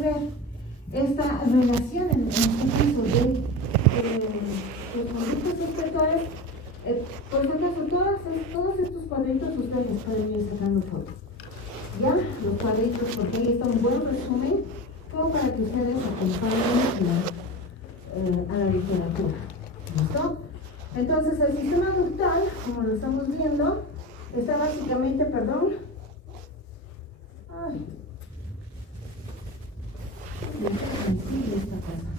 ver esta relación en este caso de los conductos secretores. Por si acaso, todos estos cuadritos ustedes les pueden ir sacando fotos. ¿Ya? Los cuadritos, porque ahí está un buen resumen, como para que ustedes acompañen a la literatura. ¿Listo? Entonces, el sistema ductal, como lo estamos viendo, está básicamente, perdón. Ay.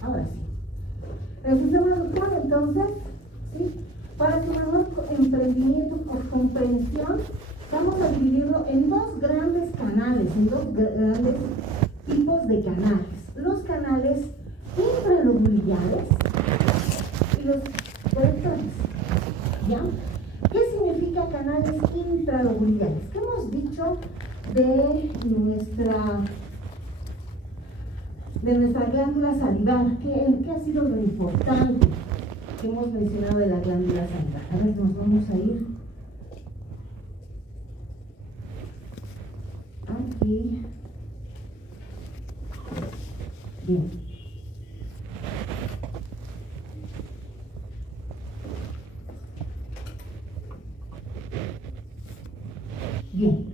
Ahora sí. El sistema ductal, entonces, ¿sí? Para su mejor emprendimiento por comprensión, vamos a dividirlo en dos grandes canales, en dos grandes tipos de canales. Los canales intralobuliares y los colectores. ¿Ya? ¿Qué significa canales intralobuliares? ¿Qué hemos dicho de nuestra glándula salivar? ¿Qué ha sido lo importante que hemos mencionado de la glándula salivar? A ver, nos vamos a ir aquí. Bien. Bien.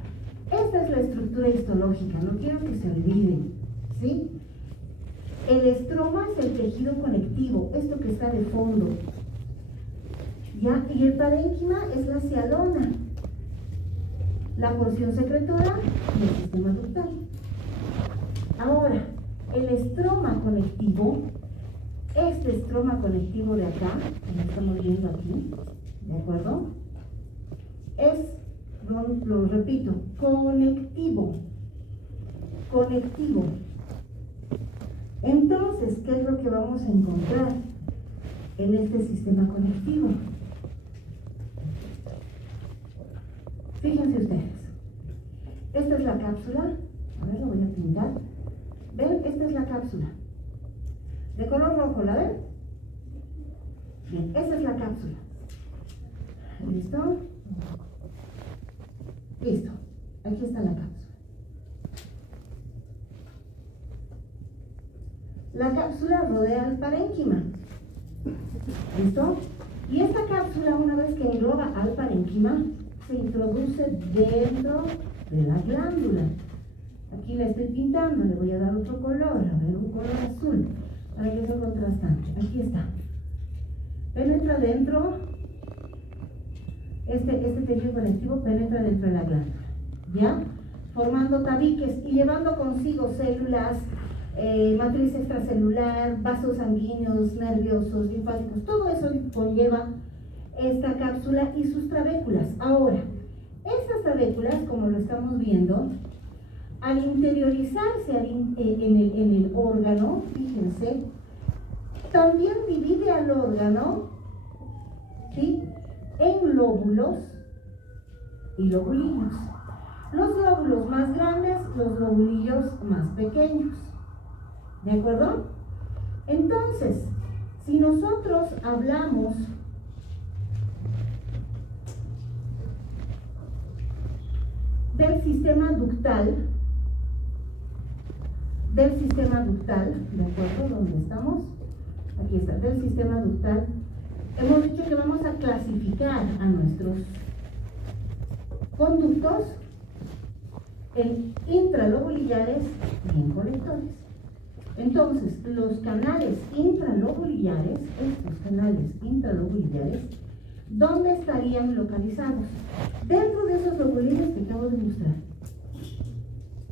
Esta es la estructura histológica, no quiero que se olviden, ¿sí? El estroma es el tejido conectivo, esto que está de fondo, ¿ya? Y el parénquima es la cialona, la porción secretora del sistema ductal. Ahora, el estroma conectivo, este estroma conectivo de acá, que estamos viendo aquí, ¿de acuerdo? Es, lo repito, conectivo. Entonces, ¿qué es lo que vamos a encontrar en este sistema conectivo? Fíjense ustedes, esta es la cápsula, a ver, lo voy a pintar. ¿Ven? Esta es la cápsula, de color rojo, ¿la ven? Bien, esta es la cápsula. ¿Listo? Listo, aquí está la cápsula. La cápsula rodea el parénquima. ¿Listo? Y esta cápsula, una vez que engloba al parénquima, se introduce dentro de la glándula. Aquí la estoy pintando, le voy a dar otro color, a ver, un color azul, para que sea contrastante. Aquí está. Penetra dentro, este tejido conectivo penetra dentro de la glándula, ¿ya? Formando tabiques y llevando consigo células, matriz extracelular, vasos sanguíneos, nerviosos, linfáticos, todo eso conlleva esta cápsula y sus trabéculas. Ahora, estas trabéculas, como lo estamos viendo, al interiorizarse en el órgano, fíjense, también divide al órgano, ¿sí?, en lóbulos y lobulillos. Los lóbulos más grandes, los lobulillos más pequeños. ¿De acuerdo? Entonces, si nosotros hablamos del sistema ductal, ¿de acuerdo? ¿Dónde estamos? Aquí está, del sistema ductal. Hemos dicho que vamos a clasificar a nuestros conductos en intralobulillares y en colectores. Entonces, los canales intralobulillares, estos canales intralobulillares, ¿dónde estarían localizados? Dentro de esos lobulillos que acabo de mostrar.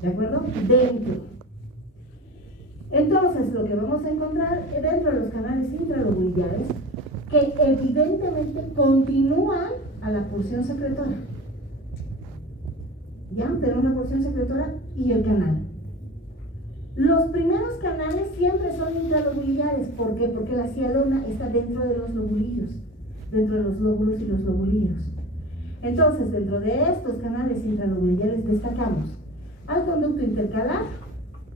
¿De acuerdo? Dentro. Entonces, lo que vamos a encontrar dentro de los canales intralobulillares, que evidentemente continúan a la porción secretora. ¿Ya? Tenemos la porción secretora y el canal. Los primeros canales siempre son intralobulillares. ¿Por qué? Porque la cialona está dentro de los lobulillos, dentro de los lóbulos y los lobulillos. Entonces, dentro de estos canales intralobulillares destacamos al conducto intercalar,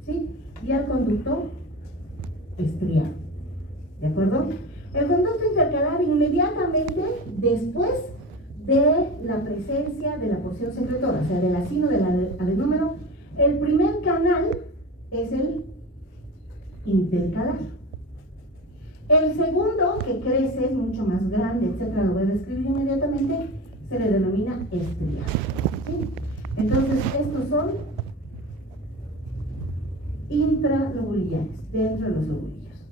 ¿sí?, y al conducto estriado. ¿De acuerdo? El conducto intercalar, inmediatamente después de la presencia de la porción secretora, o sea, del acino del adenómero, el primer canal es el intercalar. El segundo, que crece, es mucho más grande, etcétera, lo voy a describir inmediatamente, se le denomina estriado, ¿sí? Entonces, estos son intralobularios, dentro de los lobulillos.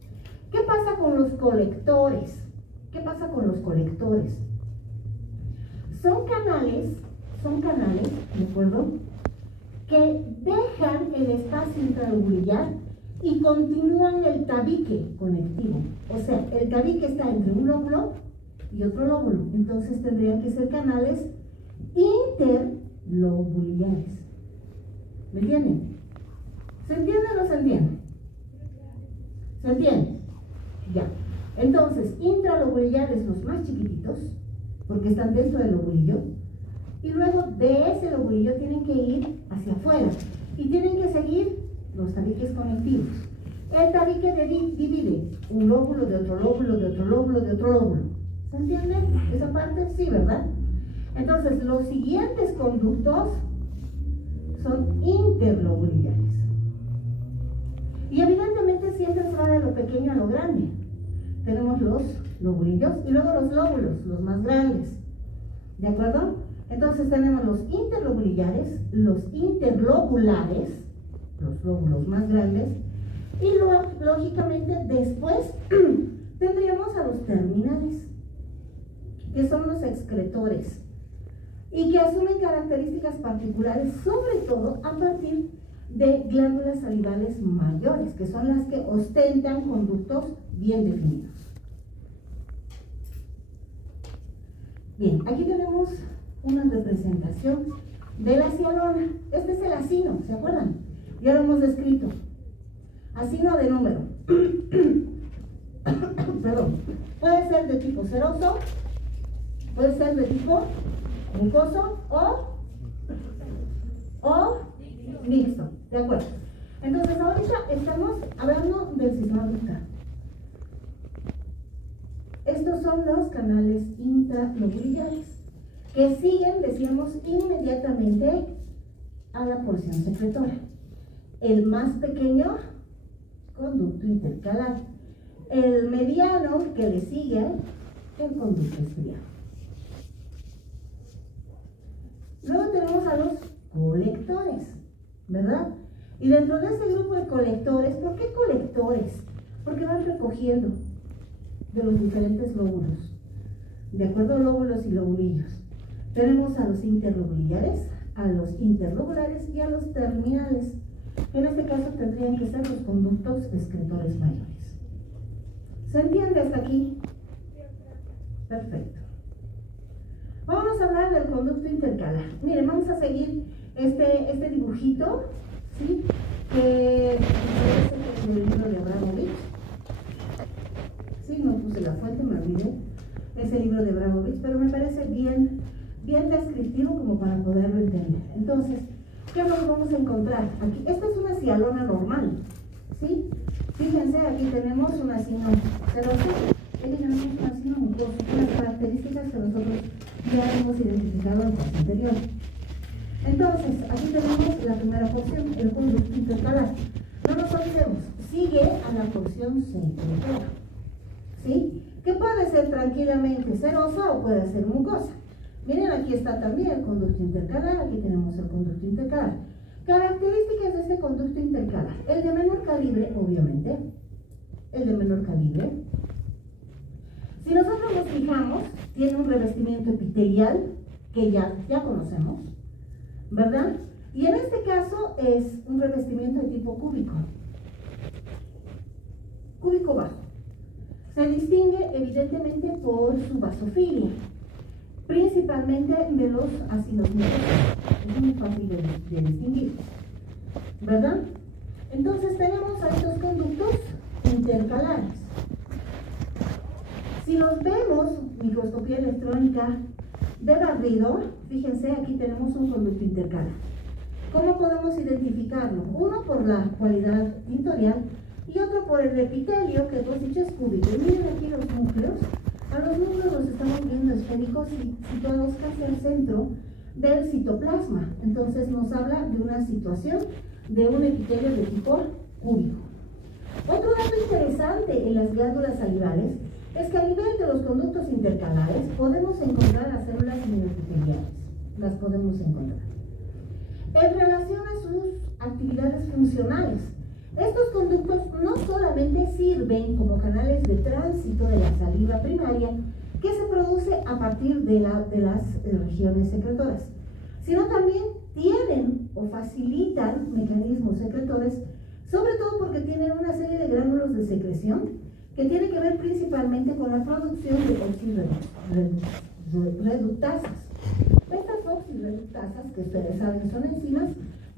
¿Qué pasa con los colectores? ¿Qué pasa con los colectores? Son canales, ¿de acuerdo?, que dejan el espacio intralobular y continúan el tabique conectivo. O sea, el tabique está entre un lóbulo y otro lóbulo. Entonces tendrían que ser canales interlobulares. ¿Me entienden? ¿Se entiende o no se entiende? ¿Se entiende? Ya. Entonces, intralobulares los más chiquititos, porque están dentro del lobulillo, y luego de ese lobulillo tienen que ir hacia afuera y tienen que seguir los tabiques conectivos. El tabique divide un lóbulo de otro lóbulo, de otro lóbulo, de otro lóbulo. ¿Se entiende esa parte? Sí, ¿verdad? Entonces, los siguientes conductos son interlobulares. Y evidentemente siempre se va de lo pequeño a lo grande. Tenemos los lobulillos y luego los lóbulos, los más grandes. ¿De acuerdo? Entonces tenemos los interlobulares, los interlobulares, los lóbulos más grandes, y lógicamente después tendríamos a los terminales, que son los excretores, y que asumen características particulares, sobre todo a partir de glándulas salivales mayores, que son las que ostentan conductos bien definidos. Bien, aquí tenemos una representación de la cialona. Este es el acino, ¿se acuerdan? Ya lo hemos descrito. Acino de número. Perdón. Puede ser de tipo seroso, puede ser de tipo mucoso o mixto. ¿De acuerdo? Entonces, ahorita estamos hablando del sistema ductal. Estos son los canales intralobulares que siguen, decíamos, inmediatamente a la porción secretora. El más pequeño, conducto intercalar. El mediano que le sigue, el conducto estriado. Luego tenemos a los colectores, ¿verdad? Y dentro de ese grupo de colectores, ¿por qué colectores? Porque van recogiendo de los diferentes lóbulos, de acuerdo, lóbulos y lobulillos. Tenemos a los interlobulares, a los interlobulares y a los terminales. En este caso tendrían que ser los conductos excretores mayores. ¿Se entiende hasta aquí? Perfecto. Vamos a hablar del conducto intercalar. Miren, vamos a seguir este dibujito, ¿sí? Que es el libro de Abramovich. Sí, no puse la fuente, me olvidé. Es el libro de Abramovich, pero me parece bien descriptivo como para poderlo entender. Entonces, ¿qué nos vamos a encontrar? Aquí, esta es una cialona normal, ¿sí? Fíjense, aquí tenemos un acino seroso, aquí tenemos un acino mucoso, unas características que nosotros ya hemos identificado en el curso anterior. Entonces, aquí tenemos la primera porción, el conducto intercalar. No nos olvidemos, sigue a la porción secretora, ¿sí? Que puede ser tranquilamente serosa o puede ser mucosa. Miren, aquí está también el conducto intercalar, aquí tenemos el conducto intercalar. Características de este conducto intercalar. El de menor calibre, obviamente. El de menor calibre. Si nosotros nos fijamos, tiene un revestimiento epitelial que ya conocemos, ¿verdad? Y en este caso es un revestimiento de tipo cúbico. Cúbico bajo. Se distingue evidentemente por su basofilia, principalmente de los ácidos mucosos. Es muy fácil de distinguir, ¿verdad? Entonces tenemos a estos conductos intercalares. Si los vemos, microscopía electrónica de barrido, fíjense, aquí tenemos un conducto intercalar. ¿Cómo podemos identificarlo? Uno por la cualidad tintorial y otro por el epitelio, que hemos dicho es cúbico. Y miren aquí los núcleos. A los núcleos los estamos viendo esféricos y situados casi al centro del citoplasma. Entonces nos habla de una situación de un epitelio de tipo cúbico. Otro dato interesante en las glándulas salivales es que a nivel de los conductos intercalares podemos encontrar las células mioepiteliales, las podemos encontrar. En relación a sus actividades funcionales, estos conductos no solamente sirven como canales de tránsito de la saliva primaria que se produce a partir de las regiones secretoras, sino también tienen o facilitan mecanismos secretores, sobre todo porque tienen una serie de gránulos de secreción que tiene que ver principalmente con la producción de oxirreductasas. Estas oxirreductasas, que ustedes saben son enzimas,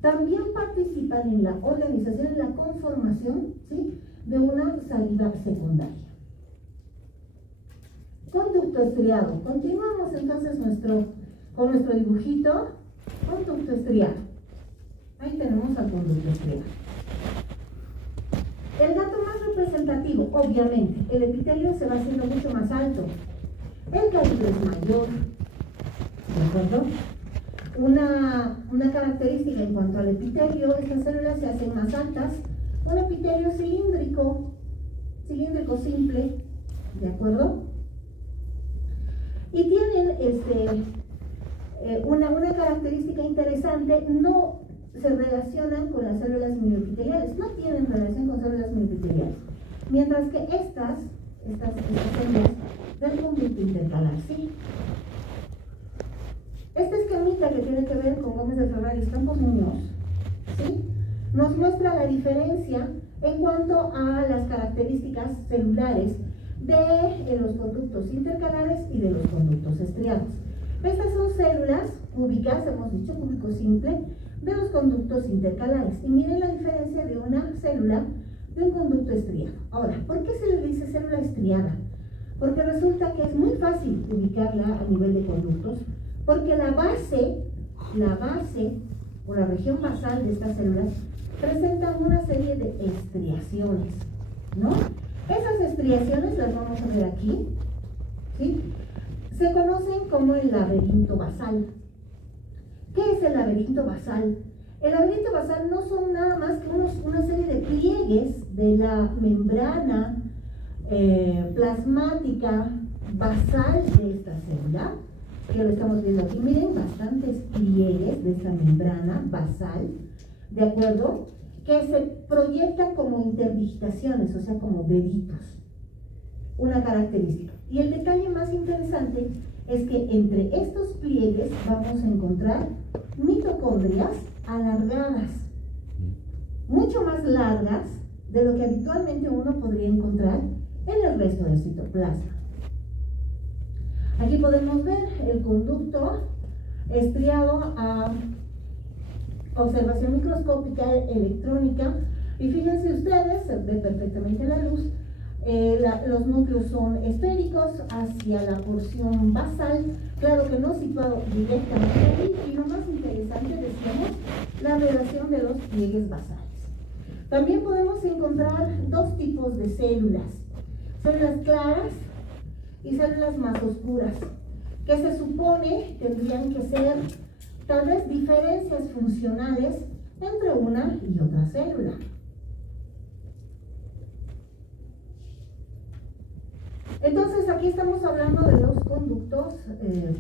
también participan en la organización, en la conformación, ¿sí?, de una saliva secundaria. Conducto estriado. Continuamos entonces con nuestro dibujito. Conducto estriado. Ahí tenemos al conducto estriado. El dato más representativo, obviamente, el epitelio se va haciendo mucho más alto. El calibre es mayor. ¿De acuerdo? Una característica en cuanto al epitelio, estas células se hacen más altas. Un epitelio cilíndrico simple, ¿de acuerdo? Y tienen una característica interesante, no se relacionan con las células mioepiteliales, no tienen relación con células mioepiteliales, mientras que estas células del conducto intercalar, ¿sí? Este esquemita que tiene que ver con Gómez de Ferraris Campos Muñoz, ¿sí?, nos muestra la diferencia en cuanto a las características celulares de los conductos intercalares y de los conductos estriados. Estas son células cúbicas, hemos dicho cúbico simple, de los conductos intercalares. Y miren la diferencia de una célula de un conducto estriado. Ahora, ¿por qué se le dice célula estriada? Porque resulta que es muy fácil ubicarla a nivel de conductos, porque la base o la región basal de estas células presenta una serie de estriaciones, ¿no? Esas estriaciones las vamos a ver aquí, ¿sí? Se conocen como el laberinto basal. ¿Qué es el laberinto basal? El laberinto basal no son nada más que una serie de pliegues de la membrana plasmática basal de esta célula, que lo estamos viendo aquí. Miren, bastantes pliegues de esa membrana basal, ¿de acuerdo?, que se proyectan como interdigitaciones, o sea, como deditos. Una característica. Y el detalle más interesante es que entre estos pliegues vamos a encontrar mitocondrias alargadas, mucho más largas de lo que habitualmente uno podría encontrar en el resto del citoplasma. Aquí podemos ver el conducto estriado a observación microscópica electrónica, y fíjense ustedes, se ve perfectamente la luz. Los núcleos son esféricos hacia la porción basal, claro que no situado directamente ahí, y lo más interesante, decíamos, la relación de los pliegues basales. También podemos encontrar dos tipos de células claras y células más oscuras, que se supone tendrían que ser tal vez diferencias funcionales entre una y otra célula. Entonces aquí estamos hablando de los conductos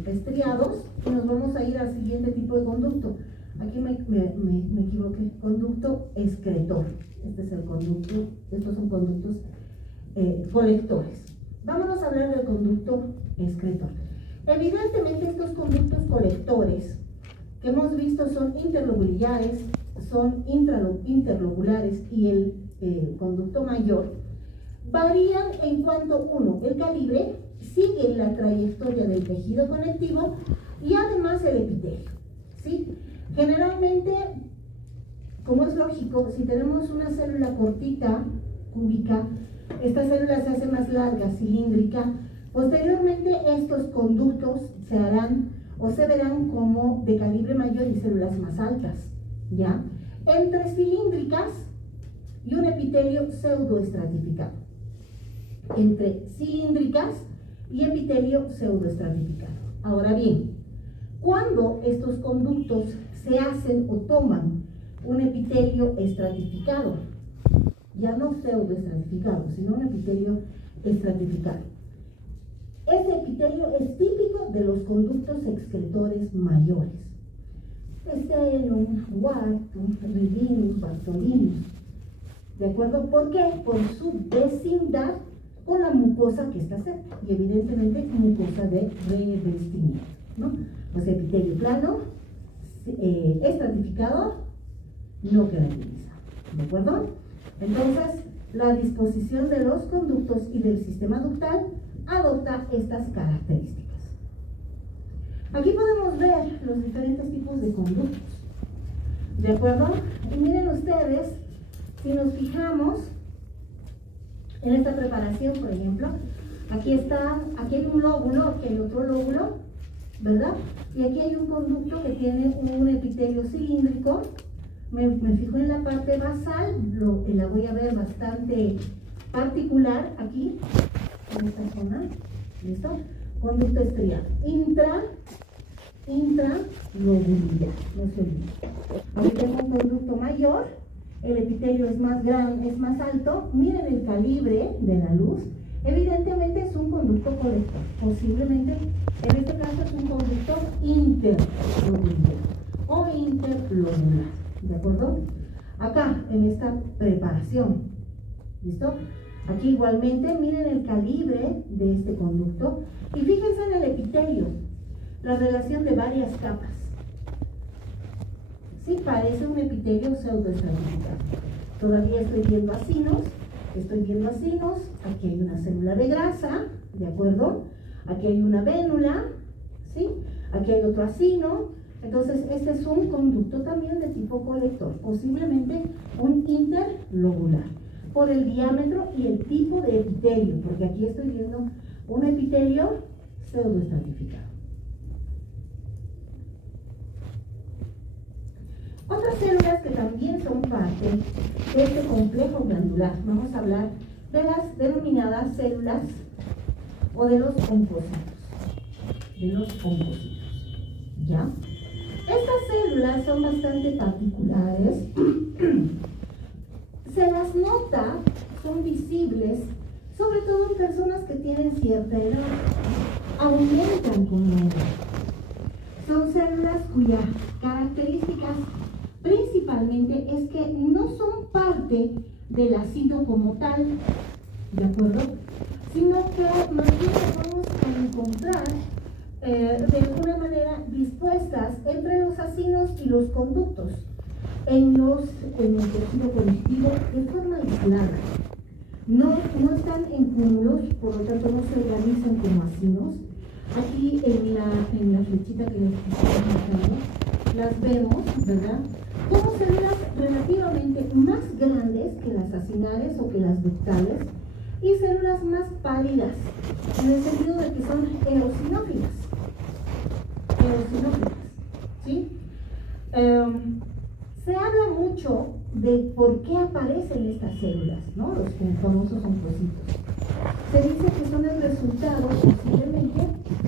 estriados, y nos vamos a ir al siguiente tipo de conducto. Aquí me equivoqué, conducto excretor. Este es el conducto, estos son conductos colectores. Vámonos a hablar del conducto excretor. Evidentemente estos conductos colectores que hemos visto son interlobulares, son interlobulares, y el conducto mayor varían en cuanto, uno, el calibre, sigue la trayectoria del tejido conectivo y además el epitelio, ¿sí? Generalmente, como es lógico, si tenemos una célula cortita, cúbica, esta célula se hace más larga, cilíndrica. Posteriormente estos conductos se harán o se verán como de calibre mayor y células más altas, ¿ya? Entre cilíndricas y un epitelio pseudoestratificado. Entre cilíndricas y epitelio pseudoestratificado. Ahora bien, cuando estos conductos se hacen o toman un epitelio estratificado, ya no pseudoestratificado, sino un epitelio estratificado. Este epitelio es típico de los conductos excretores mayores. Sternum, Wharton, Rivinus, Bartholinus. ¿De acuerdo? ¿Por qué? Por su vecindad con la mucosa que está cerca. Y evidentemente mucosa de revestimiento, ¿no? O sea, epitelio plano, estratificado, no queratinizado. ¿De acuerdo? Entonces, la disposición de los conductos y del sistema ductal adopta estas características. Aquí podemos ver los diferentes tipos de conductos. ¿De acuerdo? Y miren ustedes, si nos fijamos en esta preparación, por ejemplo, aquí hay un lóbulo, aquí hay otro lóbulo, ¿verdad? Y aquí hay un conducto que tiene un epitelio cilíndrico. Me fijo en la parte basal, la voy a ver bastante particular aquí, en esta zona. ¿Listo? Conducto estriado. Intralobular, no se olvide. Aquí tengo un conducto mayor, el epitelio es más grande, es más alto. Miren el calibre de la luz. Evidentemente es un conducto colector. Posiblemente, en este caso, es un conducto interlobular o interlobular. ¿De acuerdo? Acá, en esta preparación. ¿Listo? Aquí igualmente, miren el calibre de este conducto. Y fíjense en el epitelio, la relación de varias capas. Sí, parece un epitelio pseudoestratificado. Todavía estoy viendo acinos. Aquí hay una célula de grasa, ¿de acuerdo? Aquí hay una vénula, ¿sí? Aquí hay otro acino. Entonces, este es un conducto también de tipo colector, posiblemente un interlobular, por el diámetro y el tipo de epitelio, porque aquí estoy viendo un epitelio pseudoestratificado. Otras células que también son parte de este complejo glandular, vamos a hablar de las denominadas células o de los oncocitos. ¿Ya? Estas células son bastante particulares. Se las nota, son visibles, sobre todo en personas que tienen cierta edad. Aumentan con la edad. Son células cuyas características principalmente es que no son parte del ácido como tal, ¿de acuerdo? Sino que más bien vamos a encontrar de alguna manera dispuestas entre los acinos y los conductos en el tejido conectivo de forma aislada. No están en cúmulos, por lo tanto no se organizan como acinos. Aquí en la flechita que les estoy mostrando, las vemos, ¿verdad? Como células relativamente más grandes que las acinales o que las ductales y células más pálidas, en el sentido de que son eosinófilas. ¿Sí? Se habla mucho de por qué aparecen estas células, ¿no? Los famosos oncocitos. Se dice que son el resultado, posiblemente,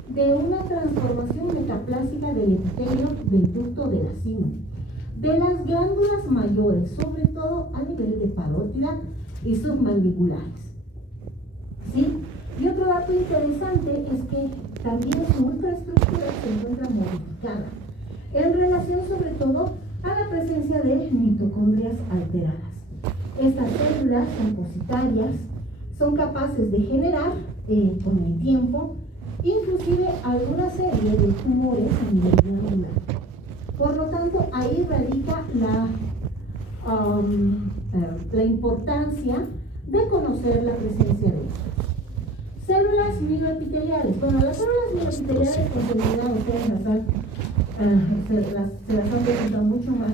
de una transformación metaplásica del epitelio del ducto del acino, de las glándulas mayores, sobre todo a nivel de parótida y submandibulares. ¿Sí? Y otro dato interesante es que también su ultraestructura se encuentra modificada en relación sobre todo a la presencia de mitocondrias alteradas. Estas células compositarias son capaces de generar con el tiempo inclusive alguna serie de tumores a nivel glandular. Por lo tanto, ahí radica la importancia de conocer la presencia de estos. Células mioepiteliales. Bueno, las células mioepiteliales con seguridad ustedes se las han presentado mucho más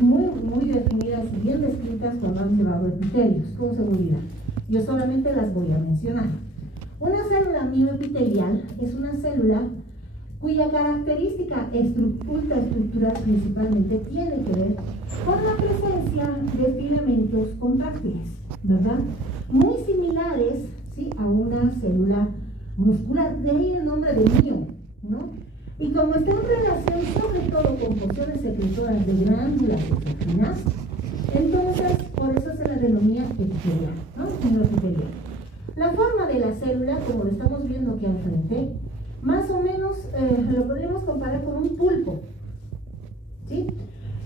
muy definidas y bien descritas cuando han llevado epitelios, con seguridad. Yo solamente las voy a mencionar. Una célula mioepitelial es una célula cuya característica ultraestructural principalmente tiene que ver con la presencia de filamentos contráctiles, ¿verdad? Muy similares, ¿sí?, a una célula muscular, de ahí el nombre de mio, ¿no? Y como está en relación sobre todo con funciones secretoras de glándulas exógenas, entonces por eso se la denomina epitelial, ¿no? Mioepitelial. La forma de la célula, como lo estamos viendo aquí al frente, más o menos lo podríamos comparar con un pulpo, ¿sí?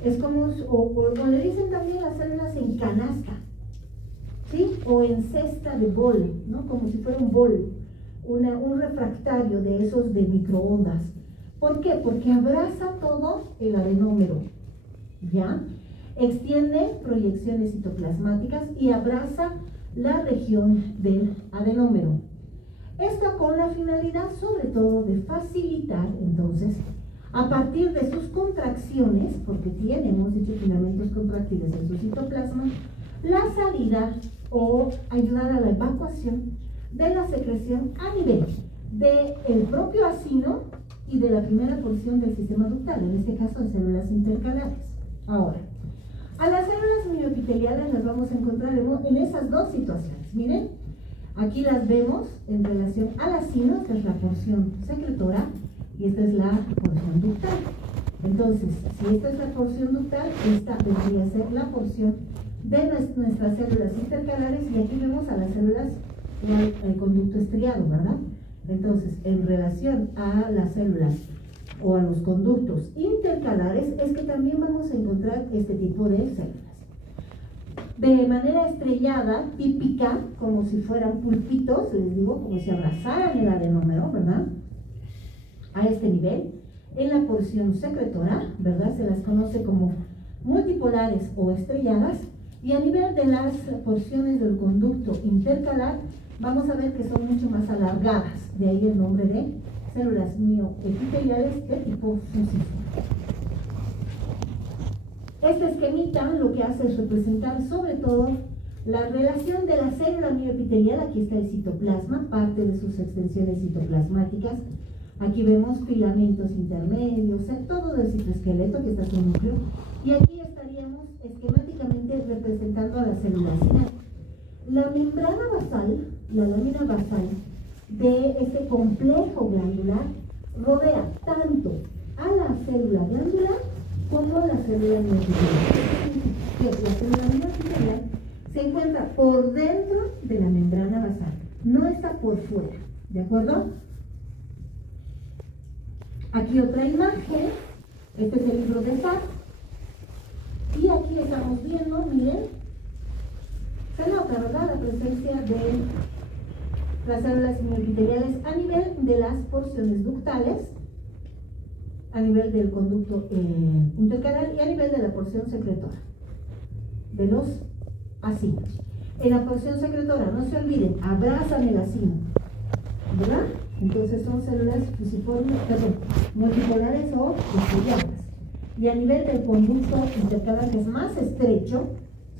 Es como, o le dicen también las células en canasta, ¿sí? O en cesta de bol, ¿no? Como si fuera un bol, un refractario de esos de microondas. ¿Por qué? Porque abraza todo el adenómero, ¿ya? Extiende proyecciones citoplasmáticas y abraza la región del adenómero. Esto con la finalidad sobre todo de facilitar entonces, a partir de sus contracciones, porque tiene, hemos dicho, filamentos contráctiles en su citoplasma, la salida o ayudar a la evacuación de la secreción a nivel del propio acino y de la primera porción del sistema ductal, en este caso de células intercalares. Ahora, a las células mioepiteliales las vamos a encontrar en esas dos situaciones. Miren, aquí las vemos en relación al acino, esta es la porción secretora y esta es la porción ductal. Entonces, si esta es la porción ductal, esta vendría a ser la porción de nuestras células intercalares, y aquí vemos a las células o el conducto estriado, ¿verdad? Entonces, en relación a las células o a los conductos intercalares, es que también vamos a encontrar este tipo de células. De manera estrellada, típica, como si fueran pulpitos, les digo, como si abrazaran el adenómero, ¿verdad? A este nivel, en la porción secretora, ¿verdad? Se las conoce como multipolares o estrelladas, y a nivel de las porciones del conducto intercalar, vamos a ver que son mucho más alargadas, de ahí el nombre de células mioepiteliales de tipo fusiforme. Este esquemita lo que hace es representar sobre todo la relación de la célula mioepitelial. Aquí está el citoplasma, parte de sus extensiones citoplasmáticas. Aquí vemos filamentos intermedios, todo del citoesqueleto, que está su núcleo, y aquí estaríamos esquemáticamente representando a la célula sinal. La membrana basal, la lámina basal de este complejo glandular rodea tanto a la célula glandular como a la célula mioepitelial. La célula mioepitelial se encuentra por dentro de la membrana basal, no está por fuera, ¿de acuerdo? Aquí otra imagen, este es el libro de Sack, y aquí estamos viendo, miren, se nota, ¿verdad?, la presencia de las células mioepiteliales a nivel de las porciones ductales, a nivel del conducto intercalar y a nivel de la porción secretora, de los acinos. En la porción secretora, no se olviden, abrazan el acino, ¿verdad? Entonces son células fusiformes, multipolares o estrelladas. Y a nivel del conducto intercalar, que es más estrecho,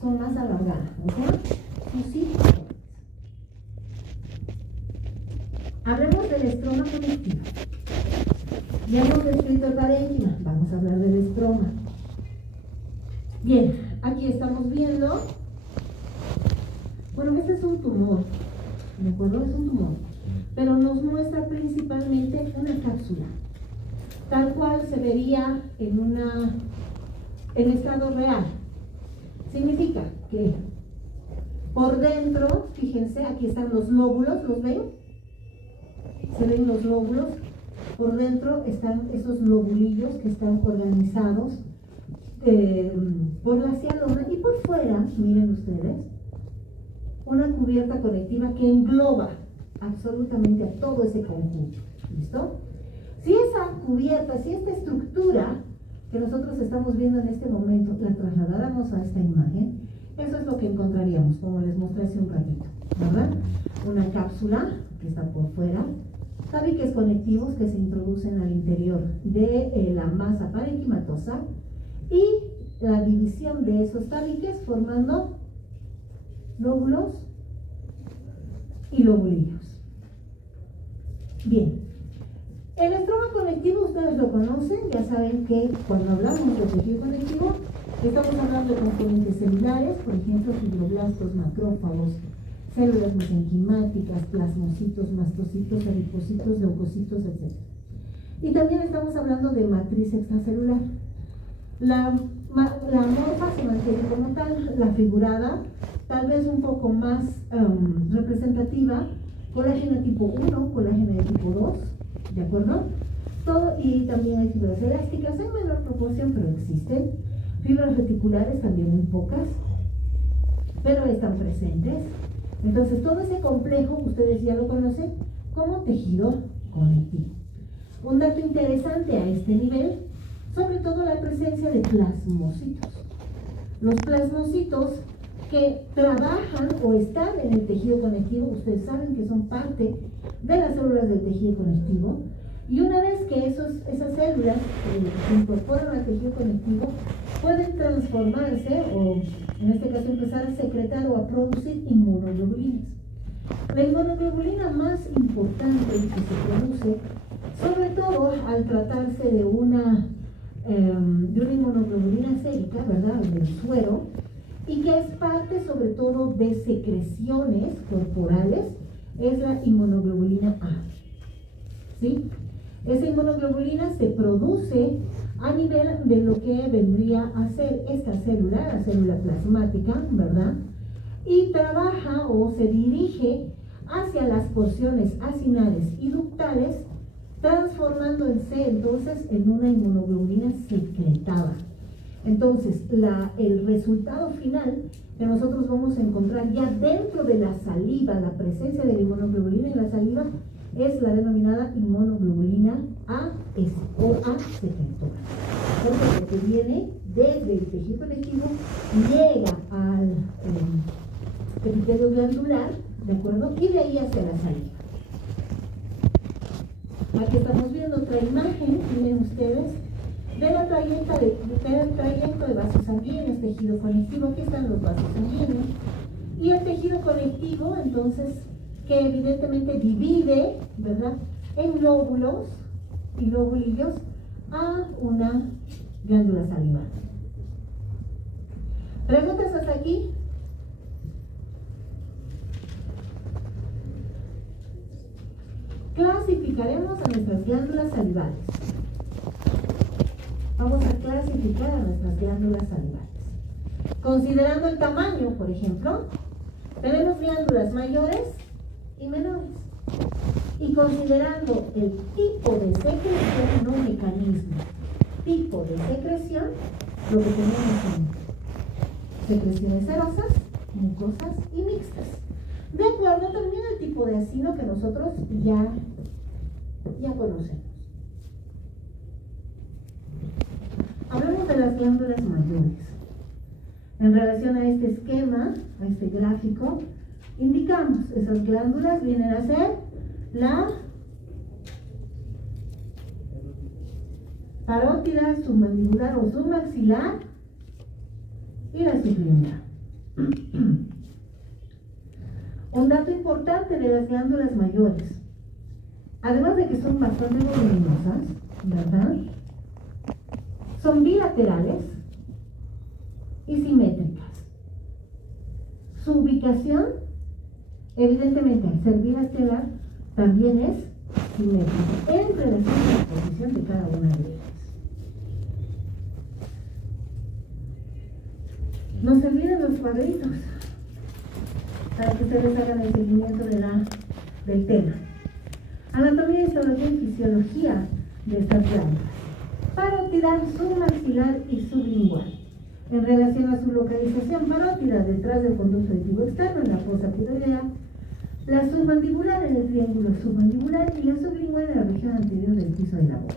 son más alargadas, o sea, fusiformes. Hablemos del estroma conectivo. Ya hemos descrito el parénquima, vamos a hablar del estroma. Bien, aquí estamos viendo, bueno, este es un tumor, ¿de acuerdo? Es un tumor, pero nos muestra principalmente una cápsula, tal cual se vería en estado real. Significa que por dentro, fíjense, aquí están los lóbulos, ¿los ven? Se ven los lóbulos. Por dentro están esos lobulillos que están organizados por la cialona, y por fuera, miren ustedes, una cubierta conectiva que engloba absolutamente a todo ese conjunto. ¿Listo? Si esa cubierta, si esta estructura que nosotros estamos viendo en este momento la trasladáramos a esta imagen, eso es lo que encontraríamos, como les mostré hace un ratito, ¿verdad? Una cápsula que está por fuera, tabiques conectivos que se introducen al interior de la masa parenquimatosa, y la división de esos tabiques formando lóbulos y lobulillos. Bien, el estroma conectivo ustedes lo conocen, ya saben que cuando hablamos de tejido conectivo estamos hablando de componentes celulares, por ejemplo, fibroblastos, macrófagos, células mesenquimáticas, plasmocitos, mastocitos, adipocitos, leucocitos, etc. Y también estamos hablando de matriz extracelular. La La amorfa se mantiene como tal, la figurada, tal vez un poco más representativa, colágeno tipo 1, colágeno de tipo 2, ¿de acuerdo? Todo, y también hay fibras elásticas en menor proporción, pero existen. Fibras reticulares también muy pocas, pero están presentes. Entonces todo ese complejo, ustedes ya lo conocen como tejido conectivo. Un dato interesante a este nivel, sobre todo la presencia de plasmocitos. Los plasmocitos que trabajan o están en el tejido conectivo, ustedes saben que son parte de las células del tejido conectivo, y una vez que esas células se incorporan al tejido conectivo, pueden transformarse o en este caso empezar a secretar o a producir inmunoglobulinas. La inmunoglobulina más importante que se produce, sobre todo al tratarse de una inmunoglobulina sérica, ¿verdad?, del suero, y que es parte sobre todo de secreciones corporales, es la inmunoglobulina A. ¿Sí? Esa inmunoglobulina se produce a nivel de lo que vendría a ser esta célula, la célula plasmática, ¿verdad? Y trabaja o se dirige hacia las porciones acinales y ductales, transformándose entonces en una inmunoglobulina secretada. Entonces, el resultado final que nosotros vamos a encontrar ya dentro de la saliva, la presencia de la inmunoglobulina en la saliva, es la denominada inmunoglobulina AS o A secretora. Porque viene desde el tejido conectivo, llega al epitelio glandular, ¿de acuerdo? Y de ahí hacia la saliva. Aquí estamos viendo otra imagen, miren ustedes, del trayecto de vasos sanguíneos, tejido conectivo. Aquí están los vasos sanguíneos. Y el tejido conectivo, entonces, que evidentemente divide, ¿verdad?, en lóbulos y lobulillos a una glándula salivar. ¿Preguntas hasta aquí? Clasificaremos a nuestras glándulas salivales. Vamos a clasificar a nuestras glándulas salivales. Considerando el tamaño, por ejemplo, tenemos glándulas mayores y menores. Y considerando el tipo de secreción, no mecanismo, tipo de secreción, lo que tenemos son secreciones serosas, mucosas y mixtas. De acuerdo también al tipo de acino que nosotros ya conocemos. Hablemos de las glándulas mayores. En relación a este esquema, a este gráfico, indicamos, esas glándulas vienen a ser la parótida, submandibular o submaxilar y la subliminar. Un dato importante de las glándulas mayores, además de que son bastante voluminosas, ¿verdad?, son bilaterales y simétricas. Su ubicación, evidentemente, al ser bilateral, también es simétrica en relación a la posición de cada una de ellas. No se olviden los cuadritos para que ustedes hagan el seguimiento del tema. Anatomía, histología y fisiología de estas glándulas. Parótida, submaxilar y sublingual. En relación a su localización, parótida detrás del conducto auditivo externo en la fosa tiroidea, la submandibular en el triángulo submandibular y la sublingual en la región anterior del piso de la boca.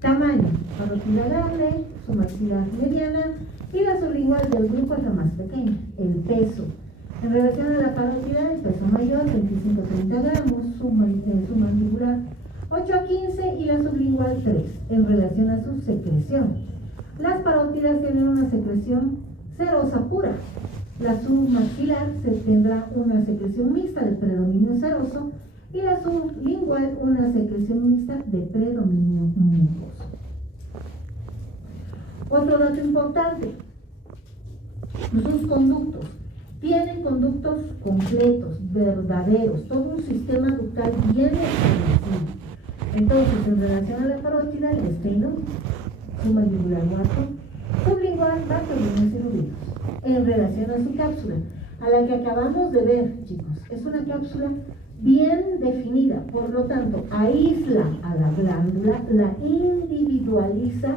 Tamaño, parótida grande, submaxilar mediana y la sublingual del grupo es la más pequeña. El peso, en relación a la parótida, el peso mayor, 25-30 gramos, submandibular 8 a 15 y la sublingual 3, en relación a su secreción. Las parótidas tienen una secreción serosa pura. La submaxilar tendrá una secreción mixta de predominio seroso y la sublingual una secreción mixta de predominio mucoso. Otro dato importante, sus conductos. Tienen conductos completos, verdaderos, todo un sistema ductal bien establecido. Entonces, en relación a la parótida, el esteno, submandibular 4, sublingual sublingual va pequeños y rubinos. En relación a su cápsula, a la que acabamos de ver, chicos, es una cápsula bien definida, por lo tanto, aísla a la glándula, la individualiza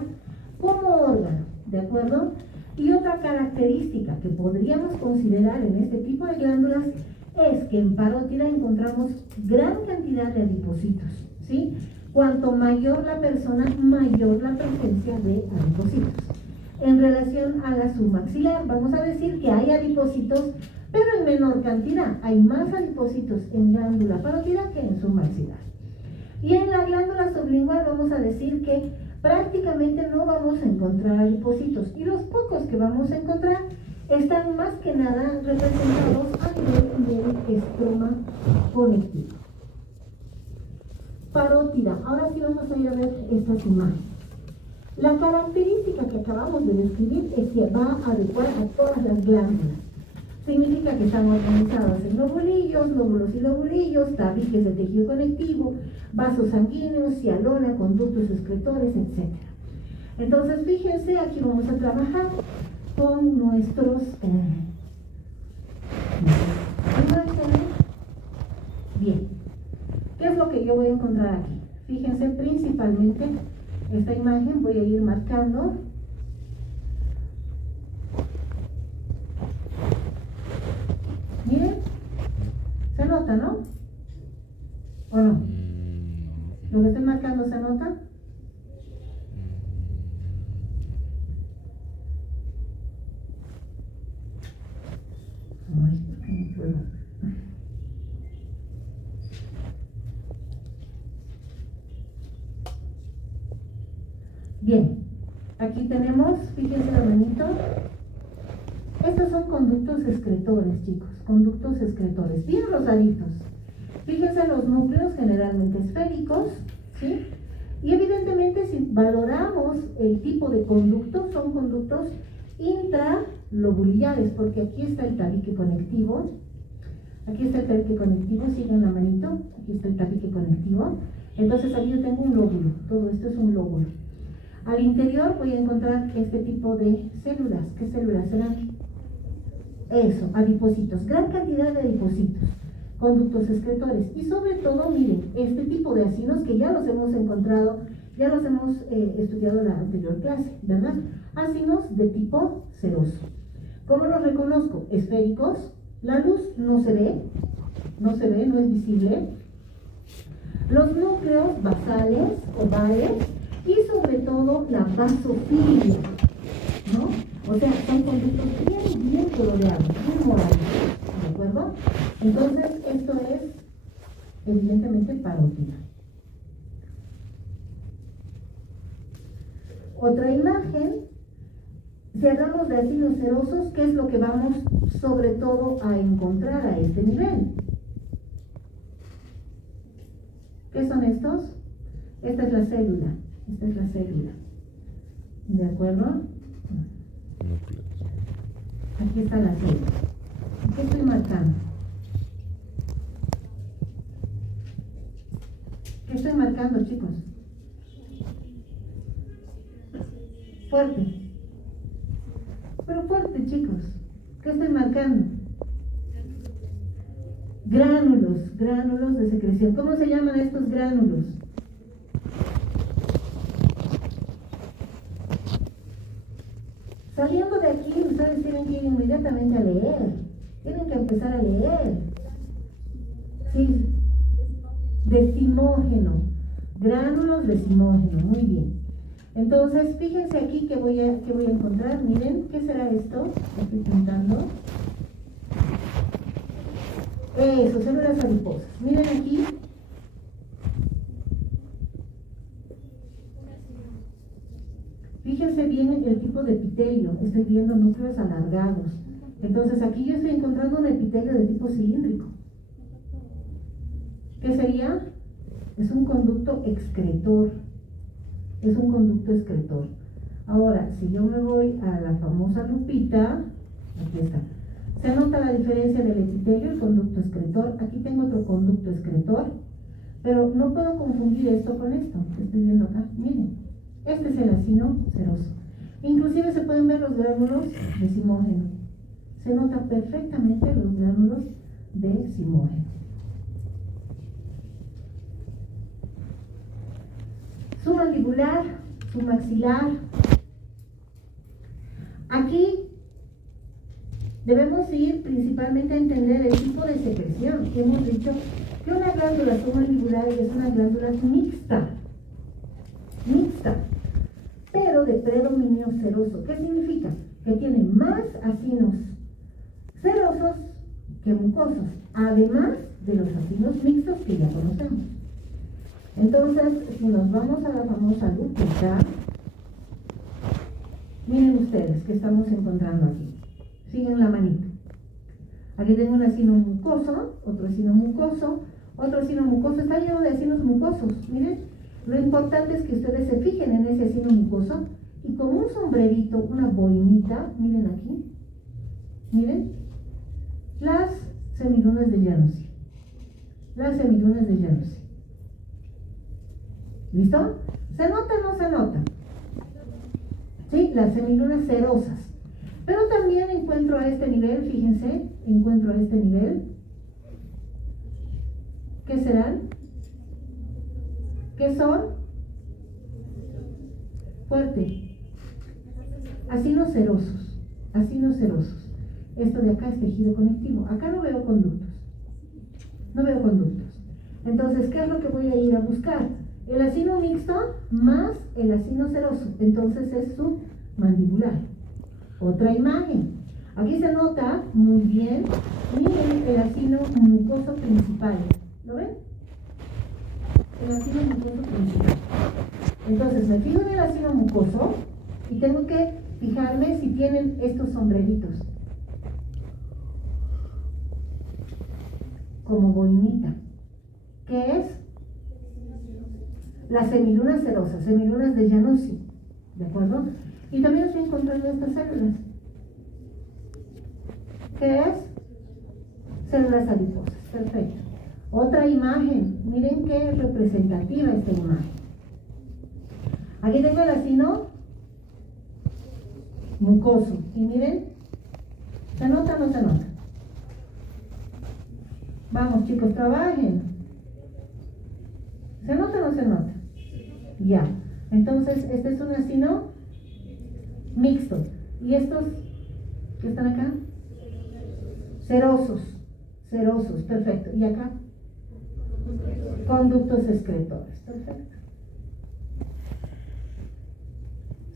como órgano, ¿de acuerdo? Y otra característica que podríamos considerar en este tipo de glándulas es que en parótida encontramos gran cantidad de adipocitos, ¿sí? Cuanto mayor la persona, mayor la presencia de adipocitos. En relación a la submaxilar, vamos a decir que hay adipocitos, pero en menor cantidad. Hay más adipocitos en glándula parótida que en submaxilar. Y en la glándula sublingual vamos a decir que prácticamente no vamos a encontrar adipocitos. Y los pocos que vamos a encontrar están más que nada representados a nivel del estroma conectivo. Parótida. Ahora sí vamos a ir a ver estas imágenes. La característica que acabamos de describir es que va a adecuar a todas las glándulas. Significa que están organizadas en lobulillos, lóbulos y lobulillos, tabiques de tejido conectivo, vasos sanguíneos, cialona, conductos excretores, etc. Entonces, fíjense, aquí vamos a trabajar con nuestros imágenes. Bien, ¿qué es lo que yo voy a encontrar aquí? Fíjense, principalmente esta imagen voy a ir marcando. Miren, se nota, ¿no? ¿O no? ¿Lo que estoy marcando se nota? Ay, ¿por qué no puedo? Bien, aquí tenemos, fíjense la manito. Estos son conductos excretores, chicos, conductos excretores, bien rosaditos. Fíjense los núcleos generalmente esféricos, ¿sí? Y evidentemente si valoramos el tipo de conductos, son conductos intralobulillares, porque aquí está el tabique conectivo. Aquí está el tabique conectivo, sigan la manito, aquí está el tabique conectivo. Entonces aquí yo tengo un lóbulo, todo esto es un lóbulo. Al interior voy a encontrar este tipo de células. ¿Qué células serán? Eso, adipocitos, gran cantidad de adipocitos, conductos excretores. Y sobre todo, miren, este tipo de acinos que ya los hemos encontrado, ya los hemos estudiado en la anterior clase, ¿verdad? Acinos de tipo seroso. ¿Cómo los reconozco? Esféricos, la luz no se ve, no es visible. Los núcleos basales, ovales, y sobre todo la vasofilia, ¿no? O sea, son conductos bien coloreados, bien morados, ¿de acuerdo? Entonces, esto es evidentemente parótida. Otra imagen, si hablamos de acinos serosos, ¿qué es lo que vamos sobre todo a encontrar a este nivel? ¿Qué son estos? Esta es la célula. Esta es la célula. ¿De acuerdo? Aquí está la célula. ¿Qué estoy marcando? ¿Qué estoy marcando, chicos? Fuerte. Pero fuerte, chicos. ¿Qué estoy marcando? Gránulos de secreción. ¿Cómo se llaman estos gránulos? Saliendo de aquí, ustedes tienen que ir inmediatamente a leer. Tienen que empezar a leer. Sí. Decimógeno. Gránulos decimógeno. Muy bien. Entonces, fíjense aquí que voy a encontrar. Miren, ¿qué será esto? Estoy pintando. Eso, células adiposas. Miren aquí. Fíjense bien el tipo de epitelio. Estoy viendo núcleos alargados. Entonces aquí yo estoy encontrando un epitelio de tipo cilíndrico. ¿Qué sería? Es un conducto excretor. Es un conducto excretor. Ahora, si yo me voy a la famosa lupita, aquí está. ¿Se nota la diferencia del epitelio y el conducto excretor? Aquí tengo otro conducto excretor, pero no puedo confundir esto con esto que estoy viendo acá. Miren. Este es el acino seroso. Inclusive se pueden ver los gránulos de zimógeno. Se nota perfectamente los gránulos de zimógeno. Su mandibular, su maxilar. Aquí debemos ir principalmente a entender el tipo de secreción. Hemos dicho que una glándula submandibular es una glándula mixta, pero de predominio seroso. ¿Qué significa? Que tiene más acinos serosos que mucosos, además de los acinos mixtos que ya conocemos. Entonces, si nos vamos a la famosa lupita, miren ustedes qué estamos encontrando aquí. Siguen la manita. Aquí tengo un acino mucoso, otro acino mucoso, otro acino mucoso. Está lleno de acinos mucosos. Miren, lo importante es que ustedes se fijen en ese acino mucoso y como un sombrerito, una boinita, miren aquí, miren, las semilunas de Janussi. Las semilunas de Janussi. ¿Listo? ¿Se nota o no se nota? Sí, las semilunas serosas. Pero también encuentro a este nivel, fíjense, encuentro a este nivel. ¿Qué serán? ¿Qué son? Fuerte. Acinos serosos. Acinos serosos. Esto de acá es tejido conectivo. Acá no veo conductos. No veo conductos. Entonces, ¿qué es lo que voy a ir a buscar? El acino mixto más el acino seroso. Entonces es submandibular. Otra imagen. Aquí se nota muy bien. Miren el acino mucoso principal. ¿Lo ven? El acino mucoso principal. Entonces me fijo en el acino mucoso y tengo que fijarme si tienen estos sombreritos. Como boinita. ¿Qué es? Las semilunas serosas, semilunas de Janussi. ¿De acuerdo? Y también estoy encontrando estas células. ¿Qué es? Células adiposas. Perfecto. Otra imagen. Miren qué representativa esta imagen. Aquí tengo el acino mucoso. Y miren, ¿se nota o no se nota? Vamos, chicos, trabajen. ¿Se nota o no se nota? Ya. Entonces, este es un acino mixto. ¿Y estos que están acá? Serosos. Serosos, perfecto. ¿Y acá? Conductos excretores. Perfecto.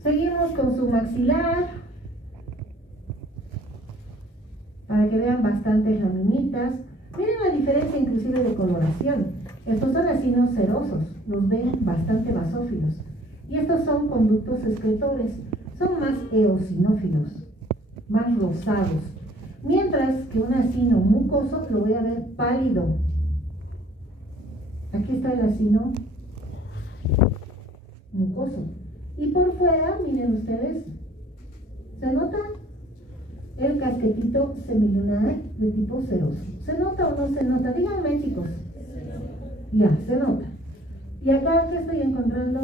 Seguimos con su maxilar. Para que vean bastantes laminitas. Miren la diferencia inclusive de coloración. Estos son acinos serosos, los ven bastante basófilos. Y estos son conductos excretores, son más eosinófilos, más rosados. Mientras que un acino mucoso lo voy a ver pálido. Aquí está el acino mucoso. Y por fuera, miren ustedes, ¿se nota? El casquetito semilunar de tipo seroso. ¿Se nota o no se nota? Díganme, chicos. Ya, se nota. Y acá que estoy encontrando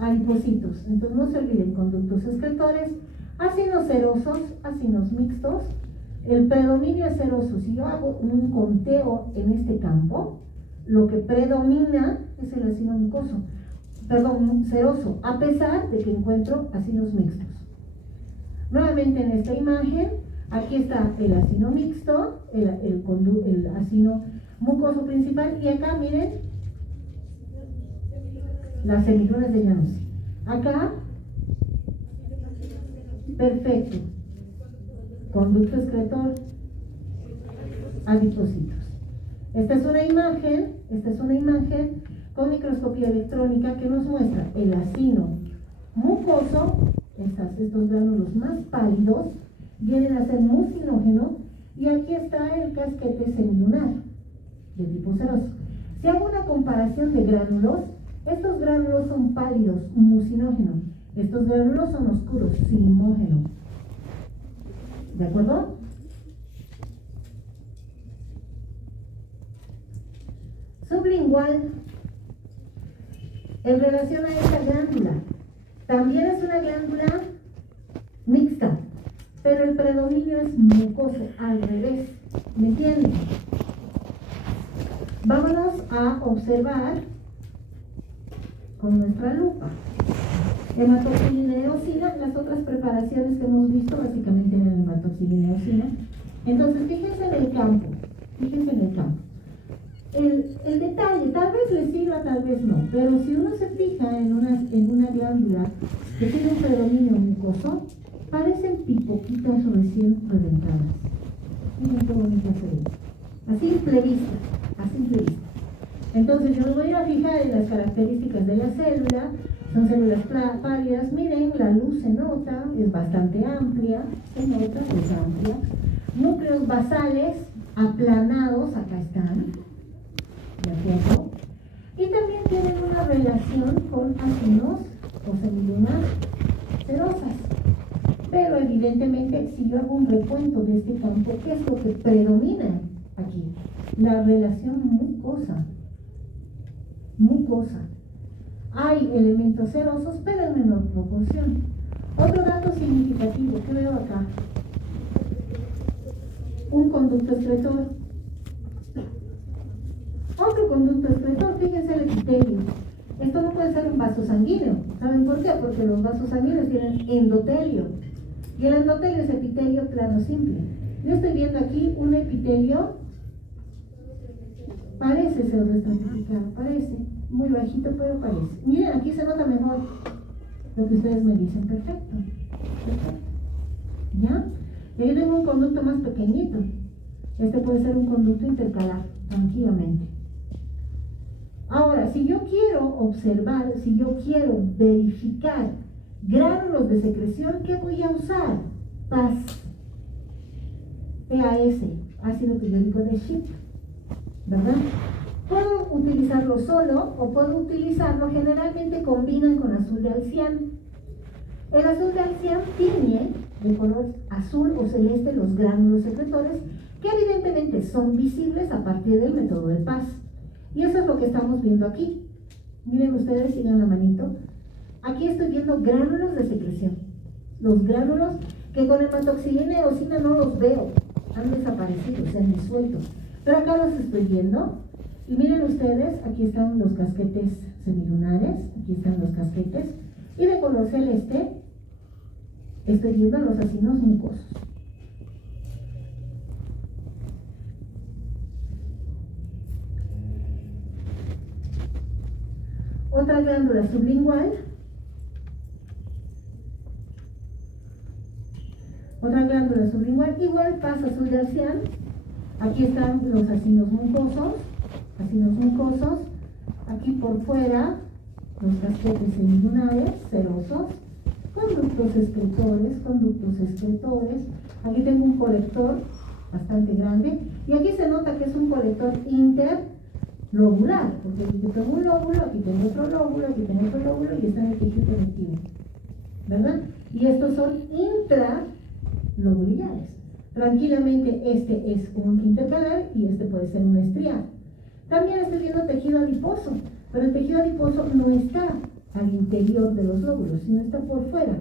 adipocitos. Entonces no se olviden, conductos excretores, acinos serosos, acinos mixtos. El predominio es seroso. Si yo hago un conteo en este campo, lo que predomina es el acino mucoso. Perdón, seroso, a pesar de que encuentro acinos mixtos. Nuevamente en esta imagen, aquí está el acino mixto, el acino mucoso principal, y acá miren las semilunas de Janussi. Acá, perfecto, conducto excretor, adipocitos. Esta es una imagen con microscopía electrónica que nos muestra el acino mucoso. Estos gránulos más pálidos vienen a ser mucinógeno, y aquí está el casquete semilunar de tipo seroso. Si hago una comparación de gránulos, estos gránulos son pálidos, mucinógenos. Estos gránulos son oscuros, zimógenos. ¿De acuerdo? Sublingual. En relación a esta glándula, También es una glándula mixta, pero el predominio es mucoso, al revés. ¿Me entienden? Vámonos a observar con nuestra lupa. Hematoxilina y eosina, las otras preparaciones que hemos visto básicamente eran hematoxilina y eosina. Entonces, fíjense en el campo, fíjense en el campo. El detalle, tal vez les sirva, tal vez no, pero si uno se fija en una glándula que tiene un predominio mucoso, parecen pipoquitas recién reventadas. Miren qué bonita se ve. A simple vista, a simple vista. Entonces yo me voy a fijar en las características de la célula. Son células pálidas. Miren, la luz se nota, es bastante amplia, se nota, es amplia. Núcleos basales aplanados, acá están, ¿de acuerdo? Y también tienen una relación con acinos o semilunas cerosas. Pero evidentemente, si yo hago un recuento de este campo, ¿qué es lo que predomina aquí? La relación mucosa. Mucosa. Hay elementos serosos, pero en menor proporción. Otro dato significativo que veo acá: un conducto excretor. Otro conducto excretor, fíjense el epitelio. Esto no puede ser un vaso sanguíneo. ¿Saben por qué? Porque los vasos sanguíneos tienen endotelio. Y el endotelio es epitelio plano simple. Yo estoy viendo aquí un epitelio, parece pseudoestratificado, parece muy bajito, pero parece. Miren, aquí se nota mejor lo que ustedes me dicen. Perfecto, perfecto. ¿Ya? Y aquí tengo un conducto más pequeñito. Este puede ser un conducto intercalar, tranquilamente. Ahora, si yo quiero observar, si yo quiero verificar gránulos de secreción, ¿qué voy a usar? PAS, ácido pirólico de Schiff, ¿verdad? Puedo utilizarlo solo o puedo utilizarlo, generalmente combinan con azul de alcián. El azul de alcián tiñe de color azul o celeste los gránulos secretores, que evidentemente son visibles a partir del método de PAS. Y eso es lo que estamos viendo aquí. Miren ustedes, sigan la manito. Aquí estoy viendo gránulos de secreción. Los gránulos que con hematoxilina y eosina no los veo. Han desaparecido, se han disuelto. Pero acá los estoy viendo. Y miren ustedes, aquí están los casquetes semilunares. Aquí están los casquetes. Y de color celeste estoy viendo los acinos mucosos. Otra glándula sublingual. Otra glándula sublingual, igual pasa azul de alcián. Aquí están los acinos mucosos. Aquí por fuera, los casquetes semilunares, serosos. Conductos excretores. Aquí tengo un colector bastante grande. Y aquí se nota que es un colector interlobular, porque aquí tengo un lóbulo, aquí tengo otro lóbulo, aquí tengo otro lóbulo y está en el tejido conectivo, ¿verdad? Y estos son intralobulares. Tranquilamente este es un intercalar y este puede ser un estriado. También estoy viendo tejido adiposo, pero el tejido adiposo no está al interior de los lóbulos, sino está por fuera,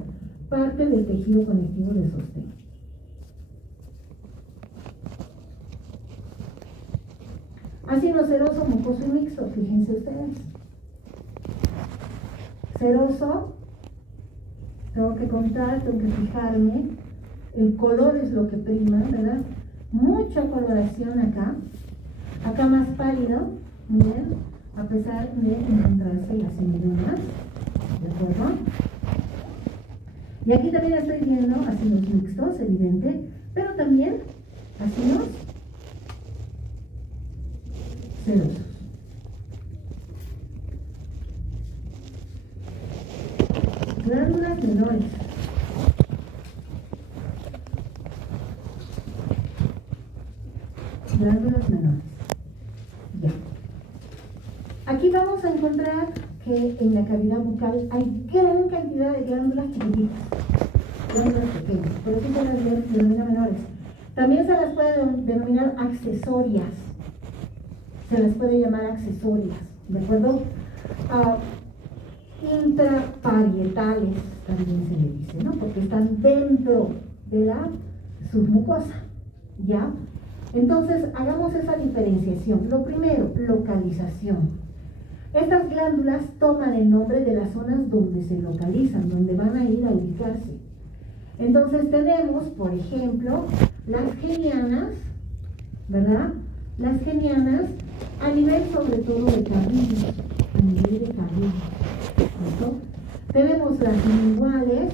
parte del tejido conectivo de sostén. Ácido seroso, mucoso y mixto, fíjense ustedes. Seroso, tengo que contar, tengo que fijarme. El color es lo que prima, ¿verdad? Mucha coloración acá. Acá más pálido, miren, a pesar de encontrarse las semilunas, ¿de acuerdo? Y aquí también estoy viendo ácidos mixtos, evidente, pero también ácidos serosos. Glándulas menores. Glándulas menores. Ya. Aquí vamos a encontrar que en la cavidad bucal hay gran cantidad de glándulas chiquititas, glándulas pequeñas, por eso se las denomina menores. También se las puede denominar accesorias, se las puede llamar accesorias, ¿de acuerdo? intraparietales, también se le dice, ¿no? Porque están dentro de la submucosa, ¿ya? Entonces, hagamos esa diferenciación. Lo primero, localización. Estas glándulas toman el nombre de las zonas donde se localizan, donde van a ir a ubicarse. Entonces tenemos, por ejemplo, las genianas, ¿verdad? Las genianas a nivel sobre todo de carrillos, a nivel de carrillos, ¿cierto? Tenemos las linguales,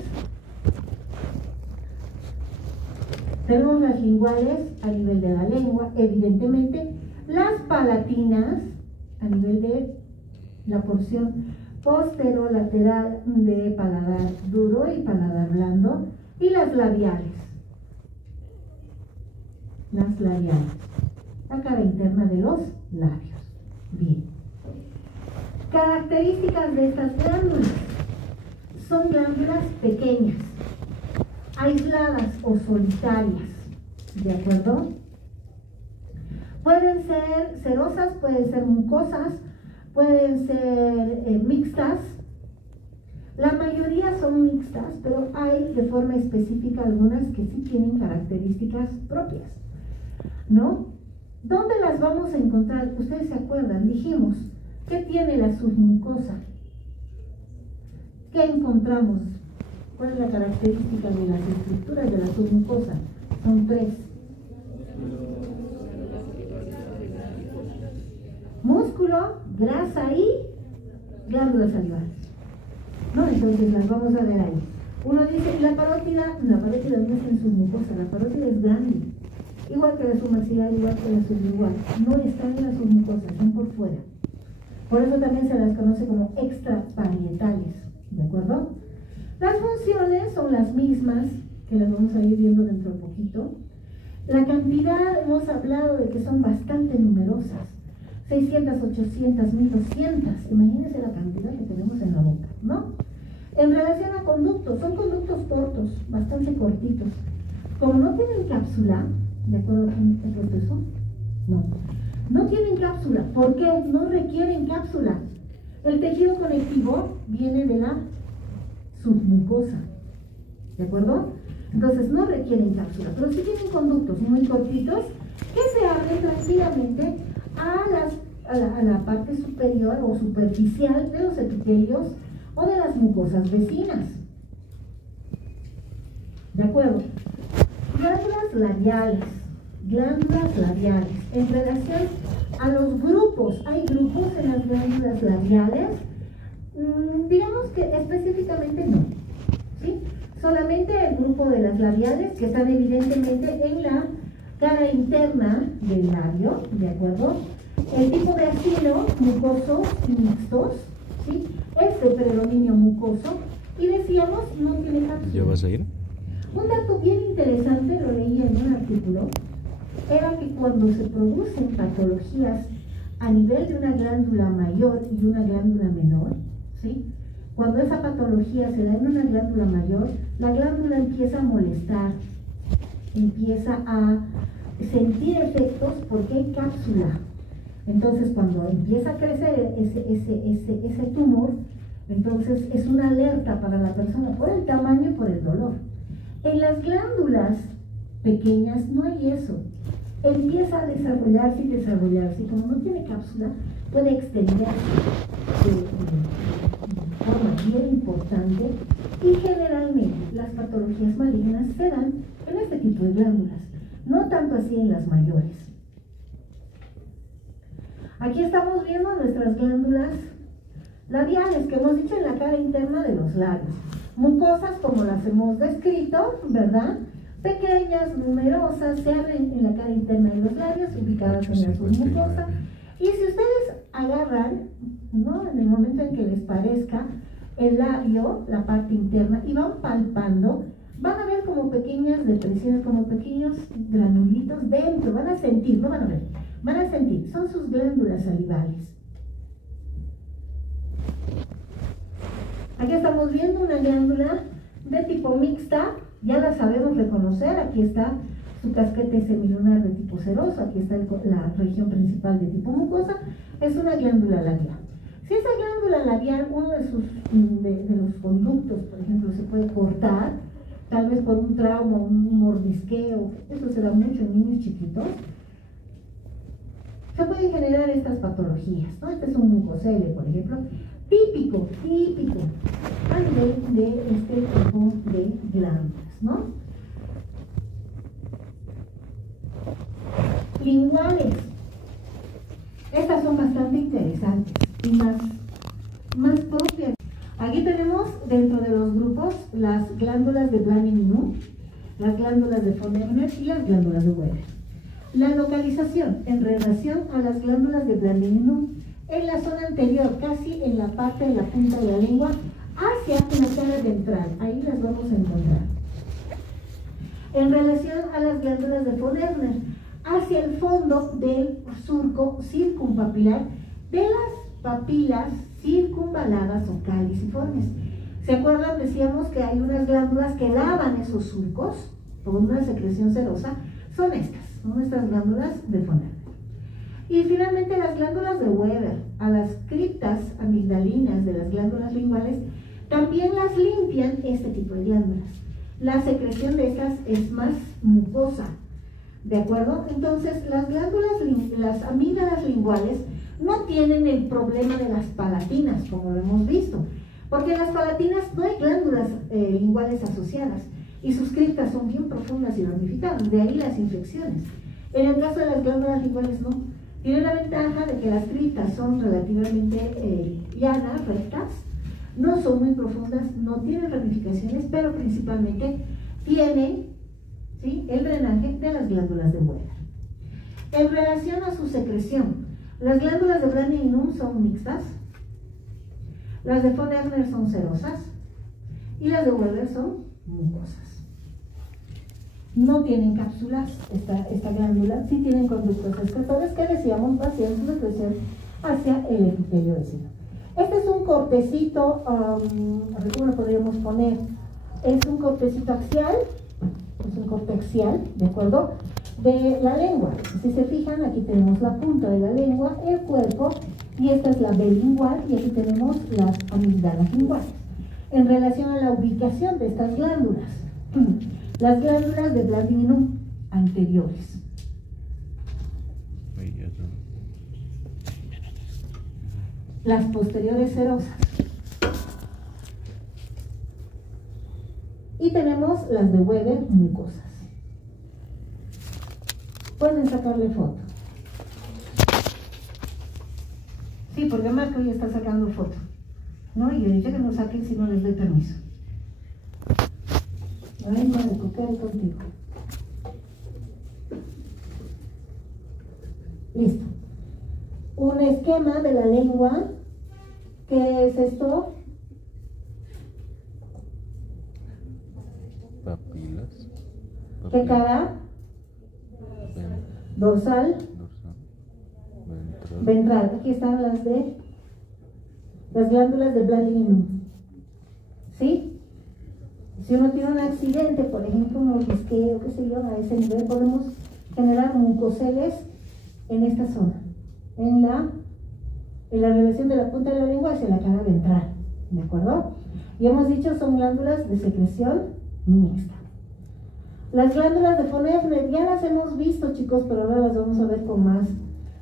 a nivel de la lengua, evidentemente, las palatinas a nivel de la porción posterolateral de paladar duro y paladar blando, y las labiales, la cara interna de los labios. Bien. Características de estas glándulas: son glándulas pequeñas, aisladas o solitarias, ¿de acuerdo? Pueden ser cerosas, pueden ser mucosas, pueden ser mixtas. La mayoría son mixtas, pero hay de forma específica algunas que sí tienen características propias, ¿no? ¿Dónde las vamos a encontrar? Ustedes se acuerdan, dijimos, ¿qué tiene la submucosa? ¿Qué encontramos? ¿Cuál es la característica de las estructuras de la submucosa? Son tres. Músculo, grasa y glándulas salivales, ¿no? Entonces las vamos a ver ahí. Uno dice, la parótida no está en submucosa, la parótida es grande, igual que la submaxilar, igual que la sublingual, no están en la submucosa, están por fuera. Por eso también se las conoce como extraparietales, ¿de acuerdo? Las funciones son las mismas, que las vamos a ir viendo dentro de poquito. La cantidad, hemos hablado de que son bastante numerosas, 600, 800, 1200, imagínense la cantidad que tenemos en la boca, ¿no? En relación a conductos, son conductos cortos, bastante cortitos. Como no tienen cápsula, ¿de acuerdo con el proceso? No tienen cápsula. ¿Por qué? No requieren cápsula. El tejido conectivo viene de la submucosa, ¿de acuerdo? Entonces no requieren cápsula, pero sí tienen conductos muy cortitos que se abren tranquilamente a la parte superior o superficial de los epitelios o de las mucosas vecinas. ¿De acuerdo? Glándulas labiales. En relación a los grupos, hay grupos en las glándulas labiales. Digamos que específicamente no, ¿sí? Solamente el grupo de las labiales, que están evidentemente en la cara interna del labio, ¿de acuerdo? El tipo de asilo, mucosos y mixtos, ¿sí? Es de predominio mucoso, y decíamos, no tiene cápsula. ¿Ya vas a ir? Un dato bien interesante, lo leía en un artículo, era que cuando se producen patologías a nivel de una glándula mayor y una glándula menor, ¿sí? Cuando esa patología se da en una glándula mayor, la glándula empieza a molestar, empieza a sentir efectos porque hay cápsula. Entonces, cuando empieza a crecer ese tumor, entonces es una alerta para la persona por el tamaño y por el dolor. En las glándulas pequeñas no hay eso. Empieza a desarrollarse y como no tiene cápsula, puede extenderse de forma bien importante, y generalmente las patologías malignas se dan en este tipo de glándulas, no tanto así en las mayores. Aquí estamos viendo nuestras glándulas labiales, que hemos dicho en la cara interna de los labios. Mucosas, como las hemos descrito, ¿verdad? Pequeñas, numerosas, se abren en la cara interna de los labios, ubicadas en la submucosa. Y si ustedes agarran, ¿no?, en el momento en que les parezca el labio, la parte interna, y van palpando, van a ver como pequeñas depresiones, como pequeños granulitos dentro. Van a sentir, no van a ver, van a sentir, son sus glándulas salivales. Aquí estamos viendo una glándula de tipo mixta, ya la sabemos reconocer. Aquí está su casquete semilunar de tipo seroso, aquí está la región principal de tipo mucosa, es una glándula labial. Si esa glándula labial, uno de los conductos, por ejemplo, se puede cortar, tal vez por un trauma, un mordisqueo, eso se da mucho en niños chiquitos, se pueden generar estas patologías, ¿no? Este es un mucocele, por ejemplo, típico a nivel de este tipo de glándulas, ¿no? Linguales. Estas son bastante interesantes y más propias. Aquí tenemos dentro de los grupos las glándulas de Blaney-Minot, las glándulas de von Ebner y las glándulas de Weber. La localización en relación a las glándulas de Blaney-Minot en la zona anterior, casi en la parte de la punta de la lengua, hacia la cara ventral. Ahí las vamos a encontrar. En relación a las glándulas de von Ebner, hacia el fondo del surco circunpapilar de las papilas circunvaladas o caliciformes. ¿Se acuerdan? Decíamos que hay unas glándulas que lavan esos surcos por una secreción serosa. Son estas, son nuestras glándulas de von Ebner. Y finalmente las glándulas de Weber, a las criptas amigdalinas de las glándulas linguales, también las limpian este tipo de glándulas. La secreción de estas es más mucosa, ¿de acuerdo? Entonces las glándulas, las amígdalas linguales no tienen el problema de las palatinas, como lo hemos visto, porque en las palatinas no hay glándulas linguales asociadas y sus criptas son bien profundas y ramificadas, de ahí las infecciones. En el caso de las glándulas linguales no. Tiene la ventaja de que las criptas son relativamente llanas, rectas, no son muy profundas, no tienen ramificaciones, pero principalmente tienen, ¿sí?, el drenaje de las glándulas de Weber. En relación a su secreción, las glándulas de Blaney-Minot son mixtas, las de von Ebner son serosas y las de Weber son mucosas. No tienen cápsulas esta glándula, sí tienen conductos excretores que decíamos vacían su secreción hacia el epitelio vecino. Este es un cortecito, ¿cómo lo podríamos poner? Es un cortecito axial, es un corte axial, ¿de acuerdo?, de la lengua. Si se fijan, aquí tenemos la punta de la lengua, el cuerpo, y esta es la B lingual, y aquí tenemos las amígdalas linguales. En relación a la ubicación de estas glándulas, las glándulas de Blaney-Minot anteriores. Las posteriores serosas. Y tenemos las de Weber mucosas. Pueden sacarle foto. Sí, porque Marco ya está sacando foto, ¿no? Y yo dije que no saquen si no les doy permiso. Ay, Marco, ¿qué hay contigo? Listo. Un esquema de la lengua. ¿Qué es esto? Papilas. ¿Qué cara? Dorsal. Ventral. Aquí están las glándulas de Blaney-Minot. ¿Sí? Si uno tiene un accidente, por ejemplo, un mordisqueo, qué sé yo, a ese nivel podemos generar mucoceles en esta zona, en la relación de la punta de la lengua hacia la cara ventral, ¿de acuerdo? Y hemos dicho son glándulas de secreción mixta. Las glándulas de von Ebner ya las hemos visto, chicos, pero ahora las vamos a ver con más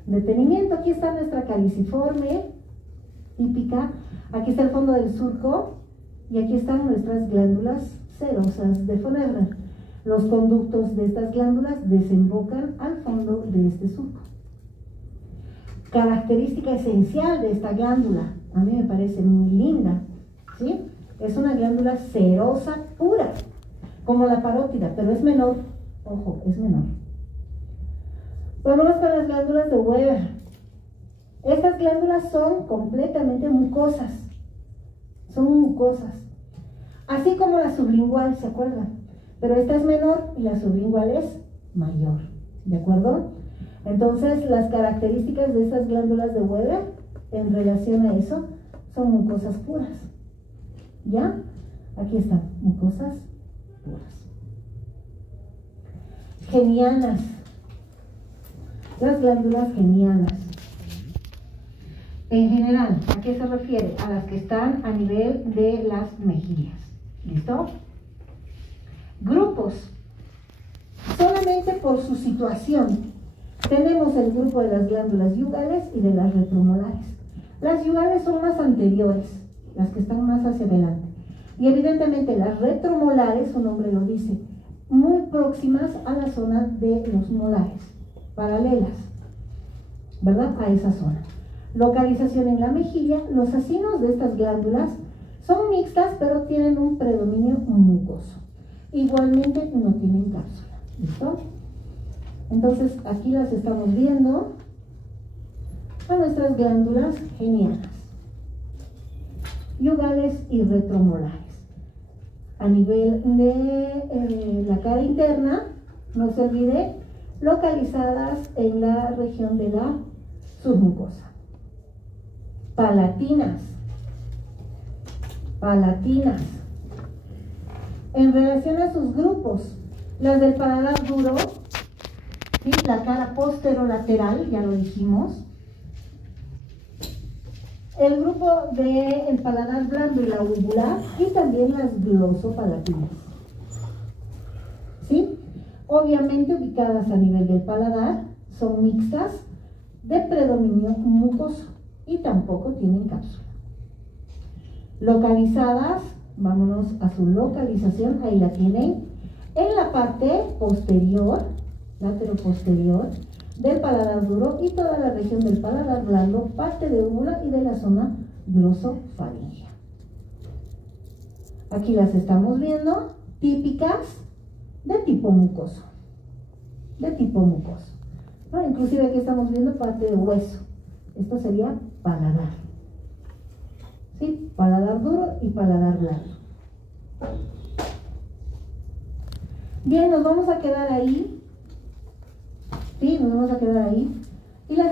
detenimiento. Aquí está nuestra caliciforme típica, aquí está el fondo del surco y aquí están nuestras glándulas serosas de von Ebner. Los conductos de estas glándulas desembocan al fondo de este surco. Característica esencial de esta glándula, a mí me parece muy linda, ¿sí? Es una glándula serosa pura, como la parótida, pero es menor, ojo, es menor. Vámonos con las glándulas de Weber. Estas glándulas son completamente mucosas, son mucosas, así como la sublingual, ¿se acuerdan? Pero esta es menor y la sublingual es mayor, ¿de acuerdo? Entonces, las características de estas glándulas de Weber en relación a eso son mucosas puras. ¿Ya? Aquí están, mucosas puras. Genianas. Las glándulas genianas. En general, ¿a qué se refiere? A las que están a nivel de las mejillas. ¿Listo? Grupos. Solamente por su situación. Tenemos el grupo de las glándulas yugales y de las retromolares. Las yugales son más anteriores, las que están más hacia adelante. Y evidentemente las retromolares, su nombre lo dice, muy próximas a la zona de los molares, paralelas, ¿verdad? A esa zona. Localización en la mejilla. Los acinos de estas glándulas son mixtas, pero tienen un predominio mucoso. Igualmente no tienen cápsula. ¿Listo? Entonces aquí las estamos viendo a nuestras glándulas genianas, yugales y retromolares. A nivel de la cara interna, no se olvide, localizadas en la región de la submucosa. Palatinas. Palatinas. En relación a sus grupos, las del paladar duro, ¿sí? La cara posterolateral, ya lo dijimos. El grupo del paladar blando y la uvular, y también las glosopalatinas. ¿Sí? Obviamente ubicadas a nivel del paladar, son mixtas de predominio mucoso y tampoco tienen cápsula. Localizadas, vámonos a su localización, ahí la tienen, en la parte posterior, lateroposterior, del paladar duro y toda la región del paladar blando, parte de úvula y de la zona glosofaringea. Aquí las estamos viendo, típicas de tipo mucoso. De tipo mucoso. ¿No? Inclusive aquí estamos viendo parte de hueso. Esto sería paladar. ¿Sí? Paladar duro y paladar blando. Bien, nos vamos a quedar ahí. Sí, nos vamos a quedar ahí. Y las